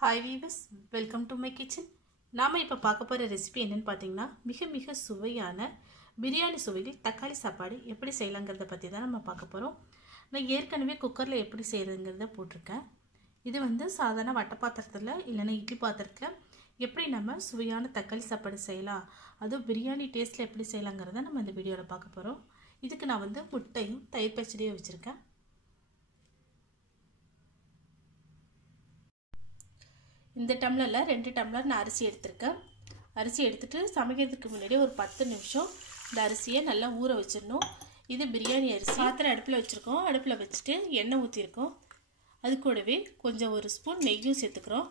Hi viewers welcome to my kitchen நாம் இப்போ பார்க்க போகிற ரெசிபி என்னென்னு பார்த்தீங்கன்னா மிக மிக சுவையான பிரியாணி சுவையில் தக்காளி சாப்பாடு எப்படி செய்யலாங்கிறத பற்றி தான் நம்ம பார்க்க போகிறோம் நான் ஏற்கனவே குக்கரில் எப்படி செய்கிறதுங்கிறத போட்டிருக்கேன். இது வந்து சாதாரண வட்ட பாத்திரத்தில் இல்லைன்னா இட்லி பாத்திரத்தில் எப்படி நம்ம சுவையான தக்காளி சாப்பாடு செய்யலாம் அதுவும் பிரியாணி டேஸ்ட்டில் எப்படி செய்யலாங்கிறத நம்ம இந்த வீடியோவில் பார்க்க போகிறோம் இதுக்கு நான் வந்து முட்டையும் தயிர் பச்சடியும் வச்சுருக்கேன். இந்த டம்ளரில் ரெண்டு டம்ளர் நான் அரிசி எடுத்திருக்கேன். அரிசி எடுத்துகிட்டு சமைக்கிறதுக்கு முன்னாடி ஒரு பத்து நிமிஷம் இந்த அரிசியை நல்லா ஊற வச்சிடணும். இது பிரியாணி அரிசி. பாத்திரம் அடுப்பில் வச்சுருக்கோம். அடுப்பில் வச்சுட்டு எண்ணெய் ஊற்றிருக்கோம் அது கூடவே கொஞ்சம் ஒரு ஸ்பூன் நெய்யும் சேர்த்துக்கிறோம்.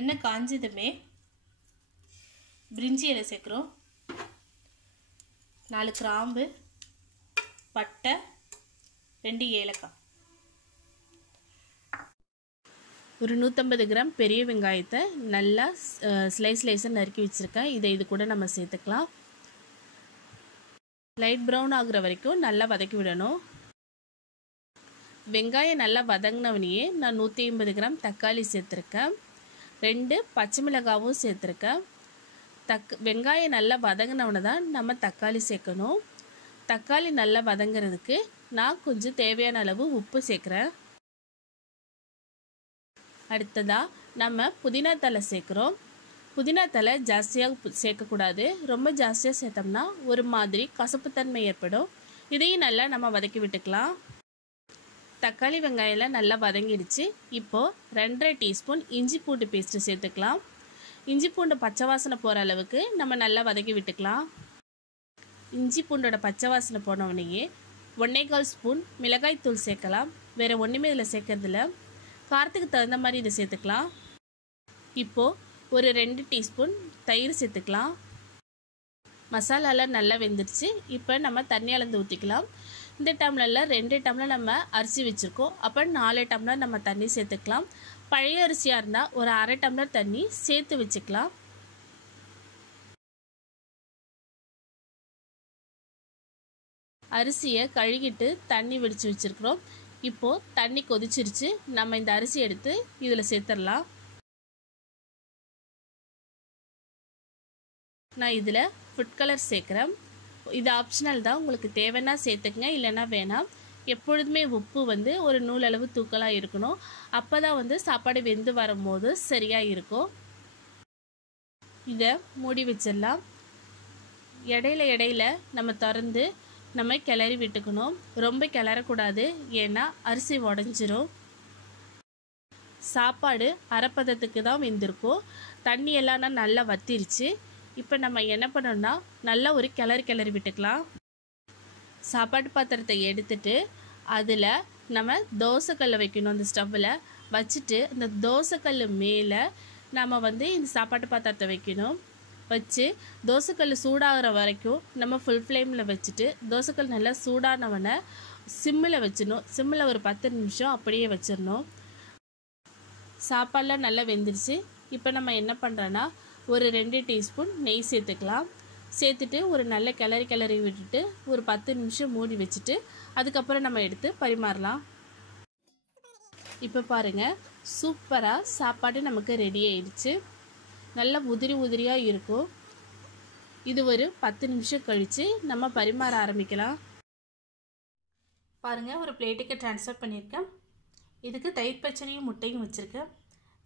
எண்ணெய் காஞ்சதுமே பிரிஞ்சி இலை சேர்க்குறோம். நாலு கிராம்பு பட்டை ரெண்டு ஏலக்காய். ஒரு நூற்றம்பது கிராம் பெரிய வெங்காயத்தை நல்லா ஸ்லைஸ் ஸ்லைஸாக நறுக்கி வச்சுருக்கேன். இதை இது கூட நம்ம சேர்த்துக்கலாம். லைட் ப்ரௌன் ஆகுற வரைக்கும் நல்லா வதக்கி விடணும். வெங்காயம் நல்லா வதங்கினவனையே நான் நூற்றி ஐம்பது கிராம் தக்காளி சேர்த்துருக்கேன். ரெண்டு பச்சை மிளகாவும் சேர்த்துருக்கேன். தக் வெங்காயம் நல்லா வதங்கினவனை தான் நம்ம தக்காளி சேர்க்கணும். தக்காளி நல்லா வதங்கிறதுக்கு நான் கொஞ்சம் தேவையான அளவு உப்பு சேர்க்குறேன். அடுத்ததாக நம்ம புதினா தலை சேர்க்குறோம். புதினா தலை ஜாஸ்தியாக சேர்க்கக்கூடாது. ரொம்ப ஜாஸ்தியாக சேர்த்தோம்னா ஒரு மாதிரி கசப்புத்தன்மை ஏற்படும். இதையும் நல்லா நம்ம வதக்கி விட்டுக்கலாம். தக்காளி வெங்காயம்லாம் நல்லா வதங்கிடுச்சு. இப்போது ரெண்டரை டீஸ்பூன் இஞ்சி பூண்டு பேஸ்ட்டு சேர்த்துக்கலாம். இஞ்சி பூண்டு பச்சை வாசனை போகிற அளவுக்கு நம்ம நல்லா வதக்கி விட்டுக்கலாம். இஞ்சி பூண்டோட பச்சை வாசனை போனவுடனேயே ஒன்றே கால் ஸ்பூன் மிளகாய் தூள் சேர்க்கலாம். வேறு ஒன்றுமே இதில் சேர்க்கறதில்ல. காரத்துக்கு தகுந்த மாதிரி இதை சேர்த்துக்கலாம். இப்போது ஒரு ரெண்டு டீஸ்பூன் தயிர் சேர்த்துக்கலாம். மசாலாலாம் நல்லா வெந்துடுச்சு. இப்போ நம்ம தண்ணி அளந்து ஊற்றிக்கலாம் இந்த டம்ளரில் ரெண்டு டம்ளர் நம்ம அரிசி வச்சுருக்கோம். அப்போ நாலு டம்ளர் நம்ம தண்ணி சேர்த்துக்கலாம். பழைய அரிசியாக இருந்தால் ஒரு அரை டம்ளர் தண்ணி சேர்த்து வச்சுக்கலாம். அரிசியை கழுகிட்டு தண்ணி வெடித்து வச்சுருக்குறோம். இப்போது தண்ணி கொதிச்சிருச்சு. நம்ம இந்த அரிசி எடுத்து இதில் சேர்த்துடலாம். நான் இதில் ஃபுட் கலர் சேர்க்குறேன். இது ஆப்ஷனல் தான். உங்களுக்கு தேவைன்னா சேர்த்துக்குங்க இல்லைன்னா வேணாம். எப்பொழுதுமே உப்பு வந்து ஒரு நூலளவு தூக்கலாக இருக்கணும். அப்போ தான் வந்து சாப்பாடு வெந்து வரும்போது சரியாக இருக்கும். இதை மூடி வச்சிடலாம். இடையில இடையில நம்ம திறந்து நம்ம கிளறி விட்டுக்கணும். ரொம்ப கிளறக்கூடாது. ஏன்னா அரிசி உடஞ்சிரும். சாப்பாடு அரைப்பதத்துக்கு தான் வெந்திருக்கும். தண்ணி எல்லாம் நல்லா வத்திருச்சு. இப்போ நம்ம என்ன பண்ணோம்னா நல்லா ஒரு கிளறி கிளறி விட்டுக்கலாம். சாப்பாட்டு பாத்திரத்தை எடுத்துட்டு அதில் நம்ம தோசைக்கல்லை வைக்கணும் அந்த ஸ்டவ்வில். வச்சுட்டு அந்த தோசைக்கல் மேலே நம்ம வந்து இந்த சாப்பாட்டு பாத்திரத்தை வைக்கணும். வச்சு தோசைக்கல் சூடாகிற வரைக்கும் நம்ம ஃபுல் ஃப்ளேமில் வச்சுட்டு தோசைக்கல் நல்லா சூடானவனை சிம்மில் வச்சிடணும். சிம்மில் ஒரு பத்து நிமிஷம் அப்படியே வச்சிடணும். சாப்பாடெலாம் நல்லா வெந்துருச்சு. இப்போ நம்ம என்ன பண்ணுறோன்னா ஒரு ரெண்டு டீஸ்பூன் நெய் சேர்த்துக்கலாம். சேர்த்துட்டு ஒரு நல்ல கிளறி கிளறி விட்டுட்டு ஒரு பத்து நிமிஷம் மூடி வச்சுட்டு அதுக்கப்புறம் நம்ம எடுத்து பரிமாறலாம். இப்போ பாருங்கள் சூப்பராக சாப்பாடு நமக்கு ரெடி ஆயிடுச்சு. நல்லா உதிரி உதிரியாக இருக்கும். இது ஒரு பத்து நிமிஷம் கழித்து நம்ம பரிமாற ஆரம்பிக்கலாம். பாருங்கள் ஒரு பிளேட்டுக்கு ட்ரான்ஸ்ஃபர் பண்ணியிருக்கேன். இதுக்கு தயிர் பச்சனையும் முட்டையும் வச்சுருக்கேன்.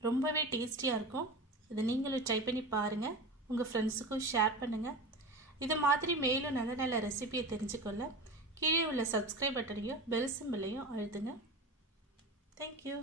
ரொம்பவே டேஸ்டியாக இருக்கும். இதை நீங்களும் ட்ரை பண்ணி பாருங்கள் உங்கள் ஃப்ரெண்ட்ஸுக்கும் ஷேர் பண்ணுங்கள் இது மாதிரி மேலும் நல்ல நல்ல ரெசிபியை தெரிஞ்சுக்கொள்ள கீழே உள்ள சப்ஸ்கிரைப் பட்டனையும் பெல் சிம்பிளையும் அழுத்துங்க. தேங்க்யூ